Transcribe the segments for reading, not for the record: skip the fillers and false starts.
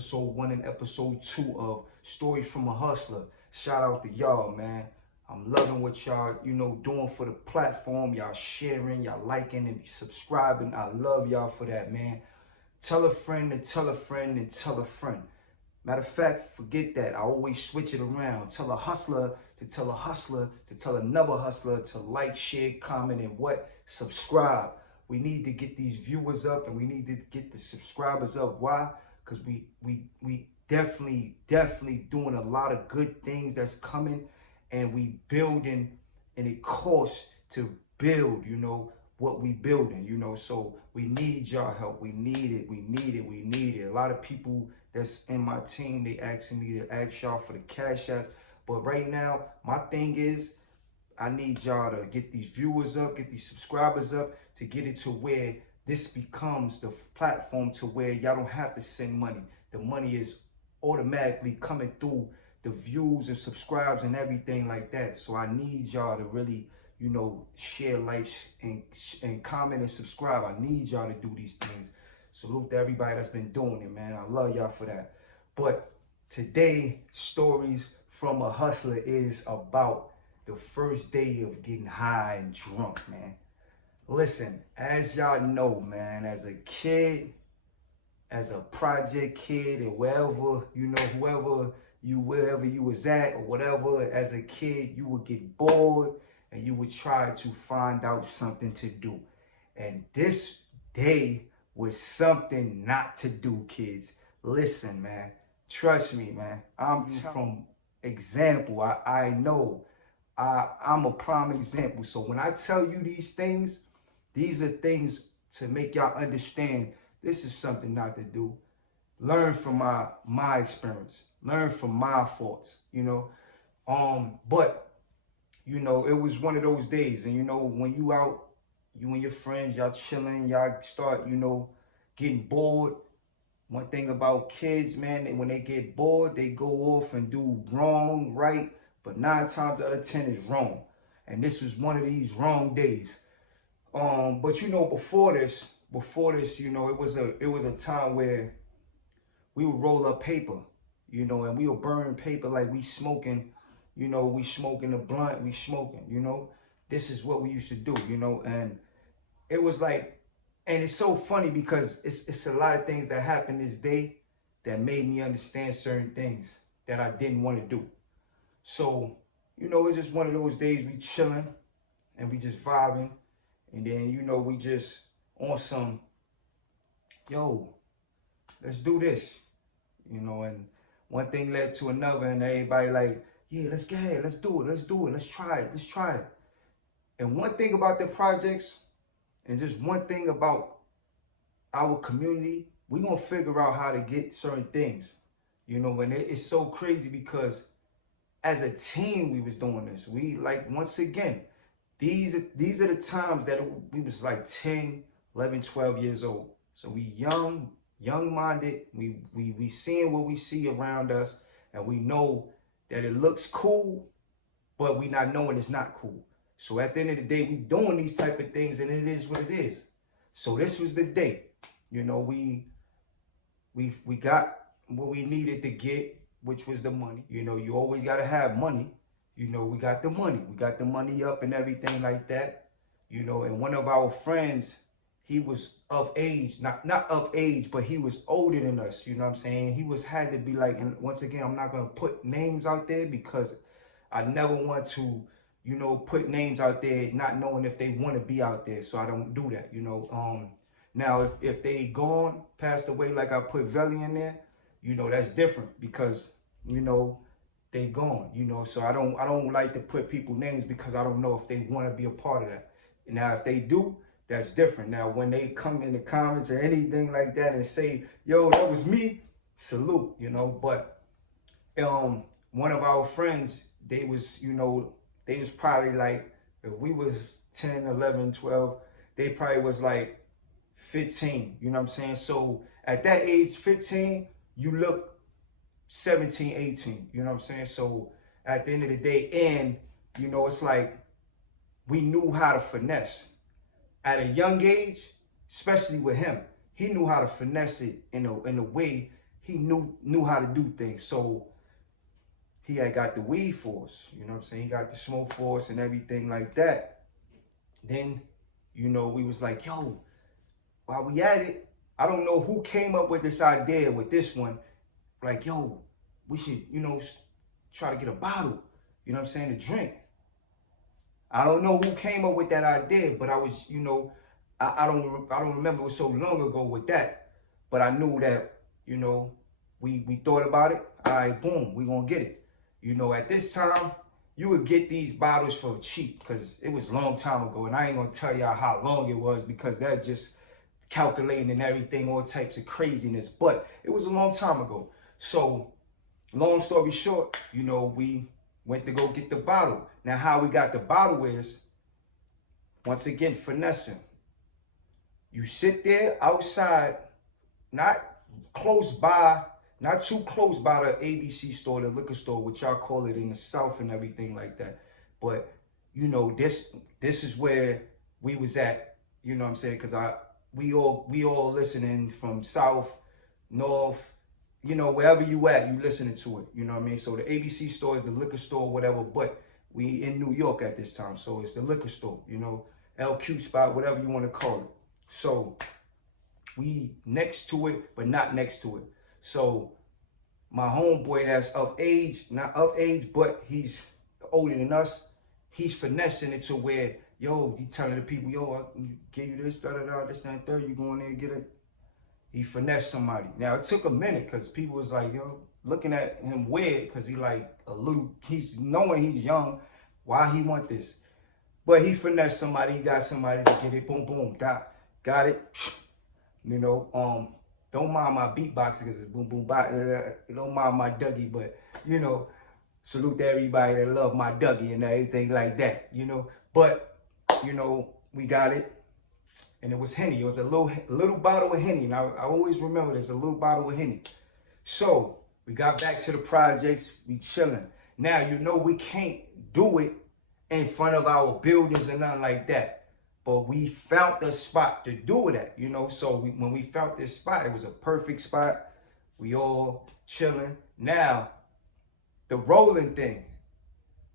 Episode 1 and episode 2 of Stories from a Hustler. Shout out to y'all, man. I'm loving what y'all, doing for the platform. Y'all sharing, y'all liking and subscribing. I love y'all for that, man. Tell a friend and tell a friend and tell a friend. Matter of fact, forget that. I always switch it around. Tell a hustler to tell a hustler to tell another hustler to like, share, comment, and what? Subscribe. We need to get these viewers up and we need to get the subscribers up. Why? Because we definitely doing a lot of good things that's coming, and we building, and it costs to build, what we building, so we need y'all help. We need it. A lot of people that's in my team, they asking me to ask y'all for the cash apps. But right now, my thing is, I need y'all to get these viewers up, get these subscribers up, to get it to where this becomes the platform to where y'all don't have to send money. The money is automatically coming through the views and subscribes and everything like that. So I need y'all to really, share, like, and comment and subscribe. I need y'all to do these things. Salute to everybody that's been doing it, man. I love y'all for that. But today, Stories from a Hustler is about the first day of getting high and drunk, man. Listen, as y'all know, man, as a kid, as a project kid, and wherever you was at or whatever, as a kid, you would get bored and you would try to find out something to do. And this day was something not to do, kids. Listen, man, trust me, man. I'm from example. I know. I'm a prime example. So when I tell you these things, these are things to make y'all understand this is something not to do. Learn from my experience. Learn from my faults, But, it was one of those days. And, when you out, you and your friends, y'all chilling, y'all start, getting bored. One thing about kids, man, when they get bored, they go off and do wrong, right? But 9 times out of 10 is wrong. And this was one of these wrong days. But before this, it was a time where we would roll up paper, and we would burn paper like we smoking, we smoking a blunt, we smoking, This is what we used to do, and it was like, and it's so funny because it's a lot of things that happened this day that made me understand certain things that I didn't want to do. So, it's just one of those days we chilling and we just vibing. And then, we just on some, yo, let's do this, and one thing led to another, and everybody like, yeah, let's get ahead, let's do it, let's try it. And one thing about the projects, and just one thing about our community, we gonna figure out how to get certain things, and it's so crazy because as a team, we was doing this. We, like, once again, these are the times that we was like 10, 11, 12 years old. So we young-minded. We seeing what we see around us, and we know that it looks cool, but we not knowing it's not cool. So at the end of the day, we doing these type of things, and it is what it is. So this was the day. We got what we needed to get, which was the money. You always gotta have money. We got the money. We got the money up and everything like that. And one of our friends, he was of age, not of age, but he was older than us. You know what I'm saying? He had to be like, and once again, I'm not gonna put names out there because I never want to, put names out there not knowing if they want to be out there. So I don't do that, Now, if they gone, passed away, like I put Veli in there, that's different because, they gone, so I don't like to put people names because I don't know if they want to be a part of that. Now, if they do, that's different. Now, when they come in the comments or anything like that and say, yo, that was me, salute, but one of our friends, they was probably like, if we was 10, 11, 12, they probably was like 15, you know what I'm saying? So at that age, 15, you look 17, 18, you know what I'm saying? So at the end of the day, and it's like we knew how to finesse at a young age, especially with him. He knew how to finesse it in a way he knew how to do things. So he had got the weed for us, you know what I'm saying? He got the smoke for us and everything like that. Then, you know, we was like, yo, while we at it, I don't know who came up with this idea with this one. Like, yo, we should, you know, try to get a bottle, you know what I'm saying, to drink. I don't know who came up with that idea, but I was, you know, I don't remember, it was so long ago with that. But I knew that, you know, we thought about it. All right, boom, we gonna get it. You know, at this time, you would get these bottles for cheap because it was a long time ago. And I ain't gonna tell y'all how long it was because that's just calculating and everything, all types of craziness. But it was a long time ago. So, long story short, you know, we went to go get the bottle. Now, how we got the bottle is, once again, finessing. You sit there outside, not close by, not too close by the ABC store, the liquor store, which y'all call it in the South and everything like that. But, you know, this is where we was at, you know what I'm saying? Because we all listening from South, North, you know, wherever you at, you listening to it, you know what I mean? So the ABC store is the liquor store, whatever, but we in New York at this time, so it's the liquor store, you know, LQ spot, whatever you want to call it. So we next to it, but not next to it. So my homeboy that's of age, not of age, but he's older than us, he's finessing it to where, yo, he telling the people, yo, I can give you this, da-da-da, this, that, and third, you go in there and get it. He finessed somebody. Now, it took a minute because people was like, yo, looking at him weird because he like a little, he's knowing he's young, why he want this? But he finessed somebody, he got somebody to get it, boom, boom, got it. You know, don't mind my beatboxing because it's boom, boom, don't mind my Dougie, but, you know, salute to everybody that love my Dougie and everything like that, you know. But, you know, we got it. And it was Henny. It was a little bottle of Henny. And I always remember this, a little bottle of Henny. So we got back to the projects. We chilling. Now, you know, we can't do it in front of our buildings and nothing like that. But we found the spot to do it at, you know. So when we found this spot, it was a perfect spot. We all chilling. Now, the rolling thing.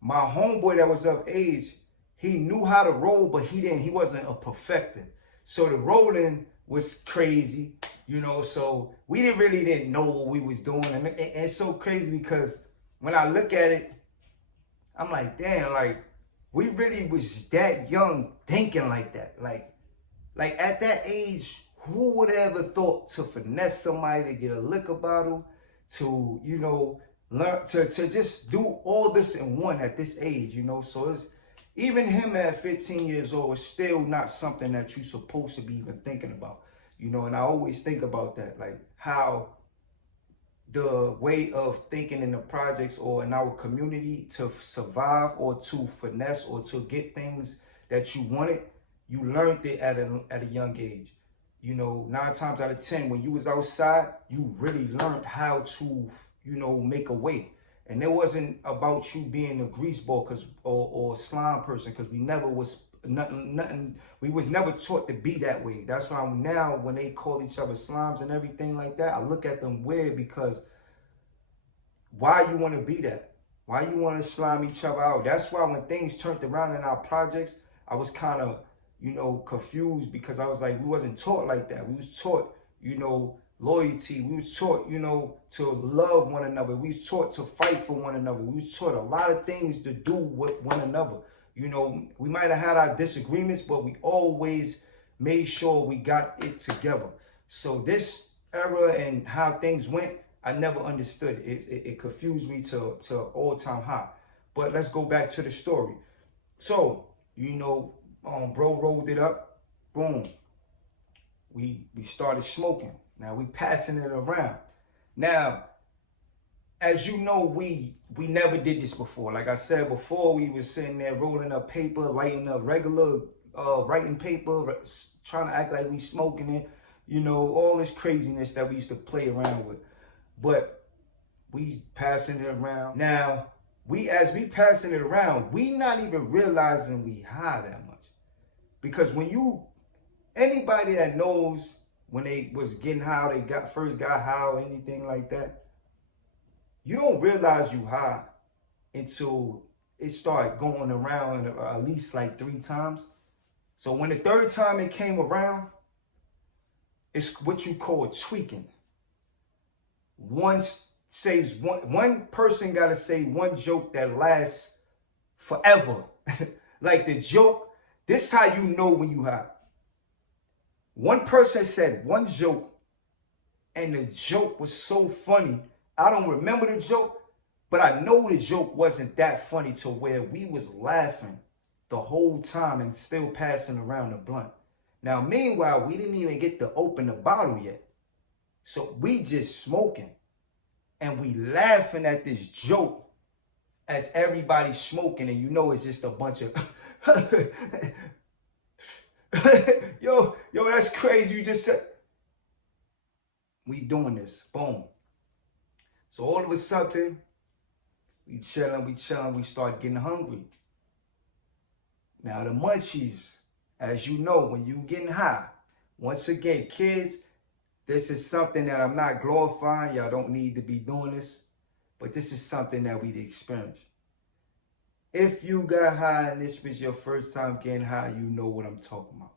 My homeboy that was of age, he knew how to roll, but he wasn't a perfecter. So the rolling was crazy, you know, so we didn't know what we was doing. And it's so crazy because when I look at it, I'm like, damn, like, we really was that young thinking like that. Like at that age, who would have ever thought to finesse somebody to get a liquor bottle, to, you know, learn to just do all this in one at this age, you know? So it's, even him at 15 years old is still not something that you're supposed to be even thinking about, you know. And I always think about that, like how the way of thinking in the projects or in our community to survive or to finesse or to get things that you wanted, you learned it at a young age. You know, 9 times out of 10, when you was outside, you really learned how to, you know, make a way. And it wasn't about you being a greaseball or slime person, because we never was nothing. We was never taught to be that way. That's why now when they call each other slimes and everything like that, I look at them weird, because why you want to be that? Why you want to slime each other out? That's why when things turned around in our projects, I was kind of, you know, confused, because I was like, we wasn't taught like that. We was taught, you know, loyalty. We was taught, you know, to love one another. We was taught to fight for one another. We was taught a lot of things to do with one another. You know, we might have had our disagreements, but we always made sure we got it together. So this era and how things went, I never understood. It confused me to all-time high. But let's go back to the story. So, you know, bro rolled it up. Boom. We started smoking. Now we passing it around. Now, as you know, we never did this before. Like I said before, we was sitting there rolling up paper, lighting up regular writing paper, trying to act like we smoking it. You know, all this craziness that we used to play around with. But we passing it around. Now, as we passing it around, we not even realizing we high that much. Because when anybody that knows when they was getting high, they first got high or anything like that. You don't realize you high until it started going around at least like 3 times. So when the third time it came around, it's what you call tweaking. One says one person gotta say one joke that lasts forever. Like the joke, this is how you know when you high. One person said one joke, and the joke was so funny. I don't remember the joke, but I know the joke wasn't that funny to where we was laughing the whole time and still passing around the blunt. Now, meanwhile, we didn't even get to open the bottle yet. So we just smoking and we laughing at this joke as everybody's smoking, and you know it's just a bunch of yo, that's crazy. You just said we doing this. Boom. So all of a sudden, we chilling, we start getting hungry. Now the munchies, as you know, when you getting high, once again, kids, this is something that I'm not glorifying. Y'all don't need to be doing this, but this is something that we've experienced. If you got high and this was your first time getting high, you know what I'm talking about.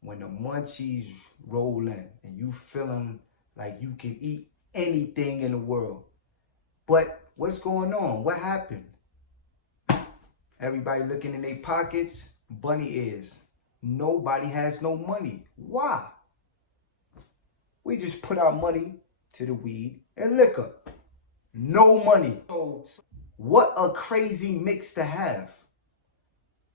When the munchies roll in and you feeling like you can eat anything in the world. But what's going on? What happened? Everybody looking in their pockets, bunny ears. Nobody has no money. Why? We just put our money to the weed and liquor. No money. So what a crazy mix to have.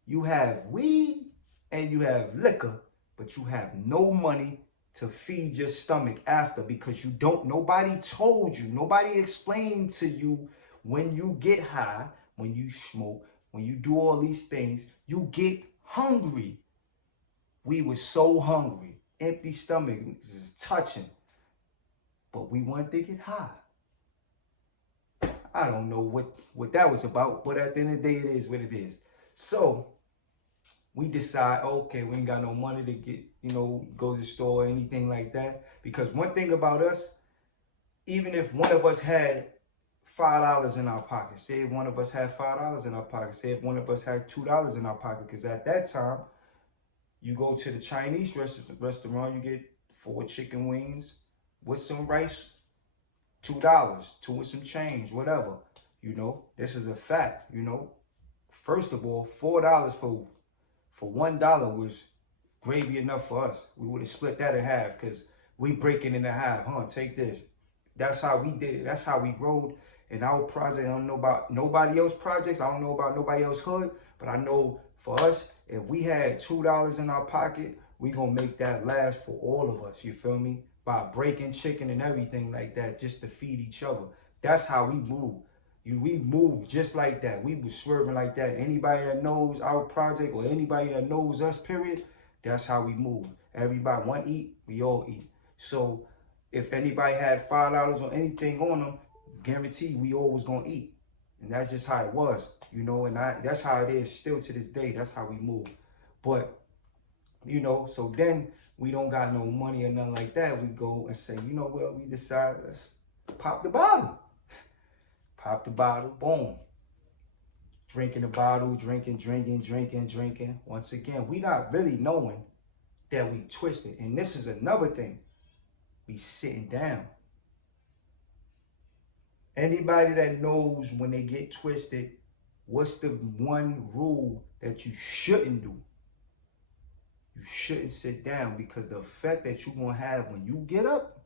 You have weed and you have liquor, but you have no money to feed your stomach after, because you don't, nobody told you, nobody explained to you when you get high, when you smoke, when you do all these things, you get hungry. We were so hungry, empty stomach, just touching, but we wanted to get high. I don't know what that was about, but at the end of the day, it is what it is. So we decide, okay, we ain't got no money to get, go to the store or anything like that. Because one thing about us, even if one of us had $5 in our pocket, say if one of us had $5 in our pocket, say if one of us had $2 in our pocket, because at that time, you go to the Chinese restaurant, you get 4 chicken wings with some rice, $2, 2 with some change, whatever. This is a fact, First of all, $4 for $1 was gravy enough for us. We would have split that in half, because we break it in half. Take this. That's how we did it. That's how we rolled in our project. I don't know about nobody else's projects. I don't know about nobody else's hood. But I know for us, if we had $2 in our pocket, we gonna make that last for all of us. You feel me? By breaking chicken and everything like that, just to feed each other. That's how we move. We move just like that. We was swerving like that. Anybody that knows our project or anybody that knows us, period, that's how we move. Everybody want to eat, we all eat. So if anybody had $5 or anything on them, guaranteed we always gonna eat. And that's just how it was, and that's how it is still to this day. That's how we move. But, so then we don't got no money or nothing like that. We go and say, what, we decide, let's pop the bottle. Pop the bottle, boom. Drinking the bottle, drinking. Once again, we not really knowing that we twisted. And this is another thing. We sitting down. Anybody that knows when they get twisted, what's the one rule that you shouldn't do? You shouldn't sit down, because the effect that you're going to have when you get up,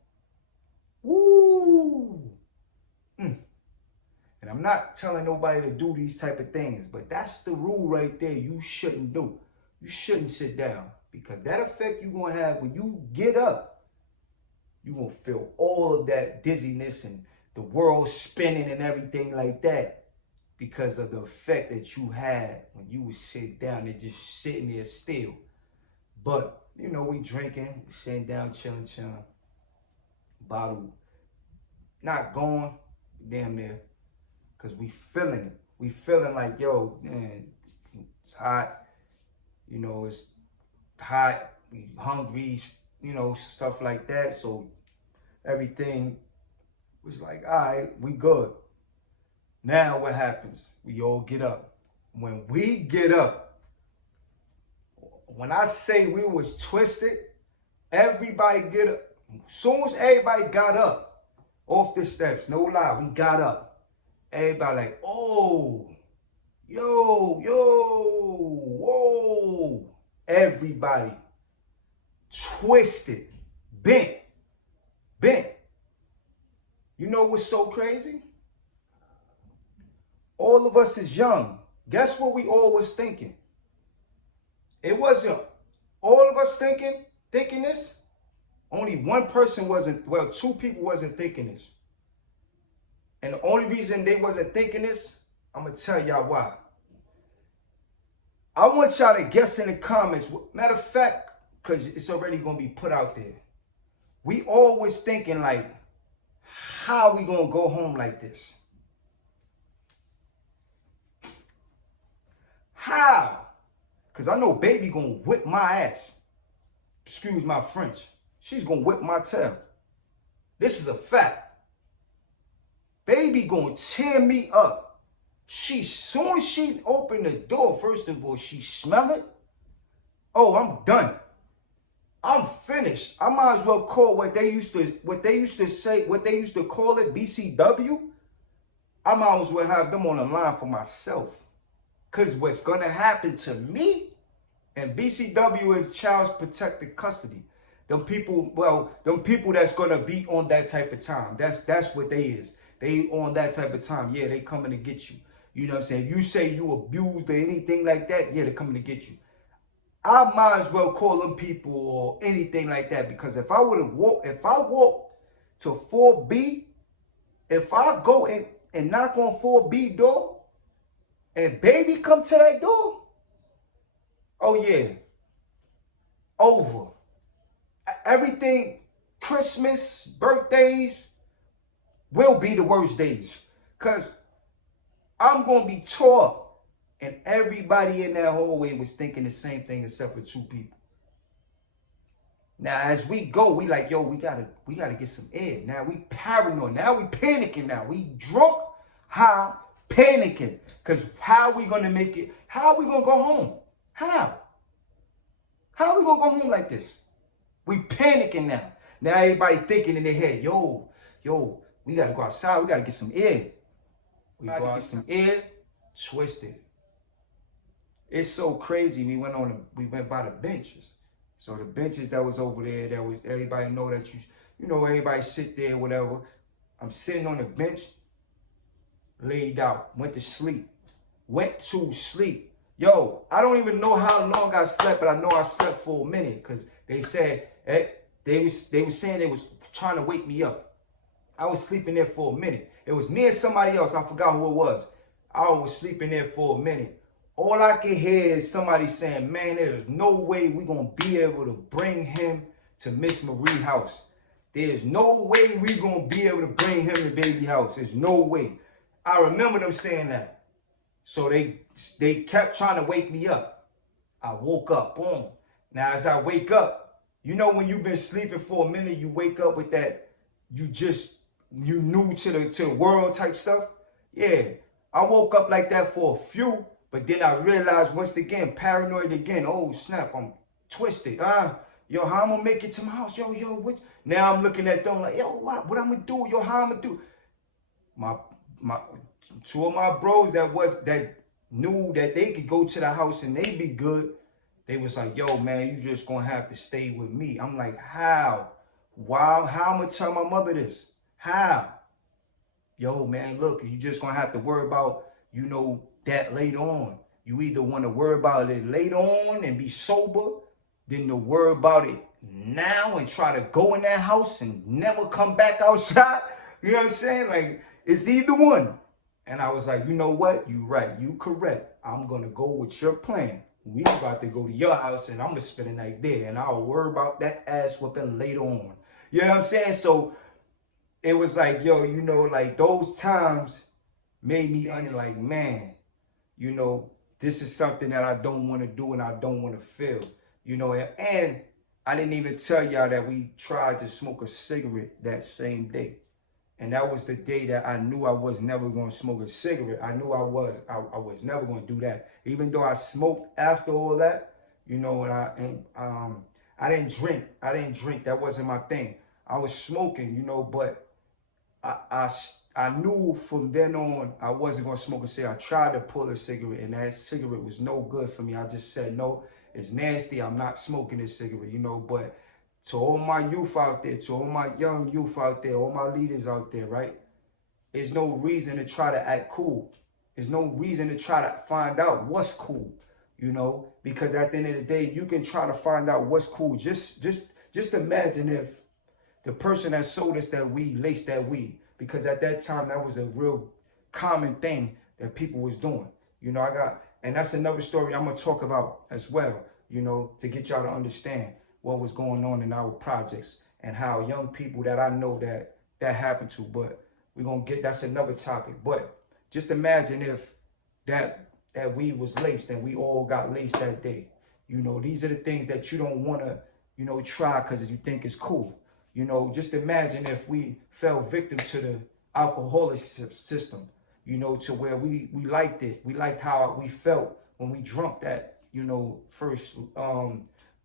woo! And I'm not telling nobody to do these type of things, but that's the rule right there you shouldn't do. You shouldn't sit down, because that effect you're going to have when you get up, you're going to feel all of that dizziness and the world spinning and everything like that, because of the effect that you had when you would sit down and just sitting there still. But, we drinking, sitting down, chilling. Bottle not gone, damn near. Because we feeling it. We feeling like, yo, man, it's hot. It's hot. We hungry. you know, stuff like that. So everything was like, all right, we good. Now what happens? We all get up. When we get up, when I say we was twisted, everybody get up. As soon as everybody got up off the steps, no lie, we got up. Everybody like, oh, whoa. Everybody twisted, bent. You know what's so crazy? All of us is young. Guess what we all was thinking? It wasn't all of us thinking this. Only one person wasn't, well, two people wasn't thinking this. And the only reason they wasn't thinking this, I'm going to tell y'all why. I want y'all to guess in the comments. Matter of fact, because it's already going to be put out there. We always thinking like, how are we going to go home like this? How? Because I know baby going to whip my ass. Excuse my French. She's going to whip my tail. This is a fact. Baby going to tear me up. Soon as she opened the door, first of all, she smell it. Oh, I'm done. I'm finished. I might as well call what they used to call it, BCW. I might as well have them on the line for myself. Because what's going to happen to me, and BCW is Child Protective Custody. Them people that's going to be on that type of time. That's what they is. They on that type of time. Yeah, they coming to get you. You know what I'm saying? If you say you abused or anything like that, yeah, they're coming to get you. I might as well call them people or anything like that, because if I walk to 4B, if I go and knock on 4B door and baby come to that door, oh yeah, over. Everything, Christmas, birthdays will be the worst days, because I'm going to be tore up. And everybody in that hallway was thinking the same thing except for two people. Now, as we go, we like, yo, we gotta get some air. Now we paranoid. Now we panicking now. We drunk, high, panicking. Because how we going to make it? How we going to go home? How? How we going to go home like this? We panicking now. Now everybody thinking in their head, yo, we got to go outside. We got to get some air. We got to get some air, twisted. It's so crazy. We went by the benches. So the benches that was over there, that was everybody know that you know, everybody sit there, whatever. I'm sitting on the bench, laid out, went to sleep. Yo, I don't even know how long I slept, but I know I slept for a minute, because they said they was saying they was trying to wake me up. I was sleeping there for a minute. It was me and somebody else. I forgot who it was. I was sleeping there for a minute. All I could hear is somebody saying, man, there's no way we're going to be able to bring him to Miss Marie's house. There's no way we're going to be able to bring him to baby house. There's no way. I remember them saying that. So they kept trying to wake me up. I woke up, boom. Now, as I wake up, you know when you've been sleeping for a minute, you wake up with that, you new to the world type stuff? Yeah, I woke up like that for a few. But then I realized once again, paranoid again. Oh, snap, I'm twisted. Yo, how I'm going to make it to my house? Yo, what? Now I'm looking at them like, yo, what I'm going to do? Yo, how I'm going to do? My two of my bros that knew that they could go to the house and they be good, they was like, yo, man, you just going to have to stay with me. I'm like, how? Wow, how I'm going to tell my mother this? How? Yo, man, look, you just going to have to worry about, you know, that later on. You either want to worry about it later on and be sober, than to worry about it now and try to go in that house and never come back outside. You know what I'm saying? Like, it's either one. And I was like, you know what? You right. You correct. I'm going to go with your plan. We about to go to your house and I'm going to spend the night there. And I'll worry about that ass whooping later on. You know what I'm saying? So it was like, yo, you know, like those times made me like, man, you know, this is something that I don't want to do and I don't want to feel, you know, and I didn't even tell y'all that we tried to smoke a cigarette that same day. And that was the day that I knew I was never going to smoke a cigarette. I knew I was never going to do that. Even though I smoked after all that, you know, I didn't drink. I didn't drink. That wasn't my thing. I was smoking, you know, but I knew from then on I wasn't going to smoke a cigarette. I tried to pull a cigarette, and that cigarette was no good for me. I just said, no, it's nasty. I'm not smoking this cigarette, you know. But to all my youth out there, to all my young youth out there, all my leaders out there, right? There's no reason to try to act cool. There's no reason to try to find out what's cool, you know, because at the end of the day, you can try to find out what's cool. Just imagine if the person that sold us that weed laced that weed, because at that time that was a real common thing that people was doing. You know, and that's another story I'm gonna talk about as well, you know, to get y'all to understand what was going on in our projects and how young people that I know that happened to. But that's another topic. But just imagine if that weed was laced and we all got laced that day. You know, these are the things that you don't want to, you know, try because you think it's cool. You know, just imagine if we fell victim to the alcoholic system, you know, to where we liked it. We liked how we felt when we drunk that, you know, first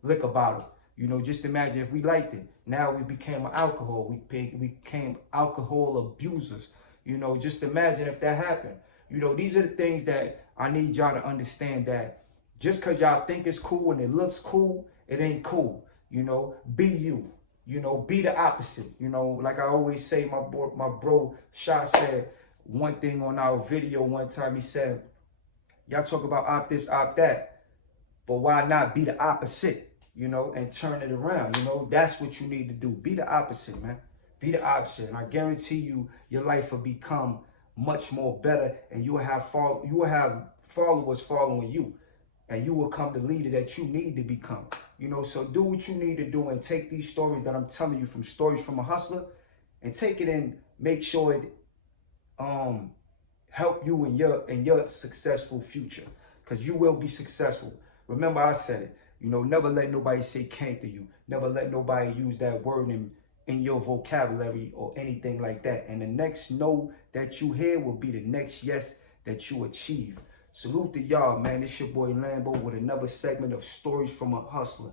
liquor bottle. You know, just imagine if we liked it. Now we became alcohol. We became alcohol abusers. You know, just imagine if that happened. You know, these are the things that I need y'all to understand, that just because y'all think it's cool and it looks cool, it ain't cool. You know, be you. You know, be the opposite. You know, like I always say, my bro Shot said one thing on our video one time. He said, y'all talk about opt this, opt that, but why not be the opposite? You know, and turn it around. You know, that's what you need to do. Be the opposite, man. Be the opposite. And I guarantee you, your life will become much more better, and you will have followers following you, and you will become the leader that you need to become. You know, so do what you need to do and take these stories that I'm telling you from Stories from a Hustler and take it and make sure it help you in your successful future, because you will be successful. Remember, I said it. You know, never let nobody say can't to you. Never let nobody use that word in your vocabulary or anything like that. And the next no that you hear will be the next yes that you achieve. Salute to y'all, man. It's your boy Lambo with another segment of Stories from a Hustler.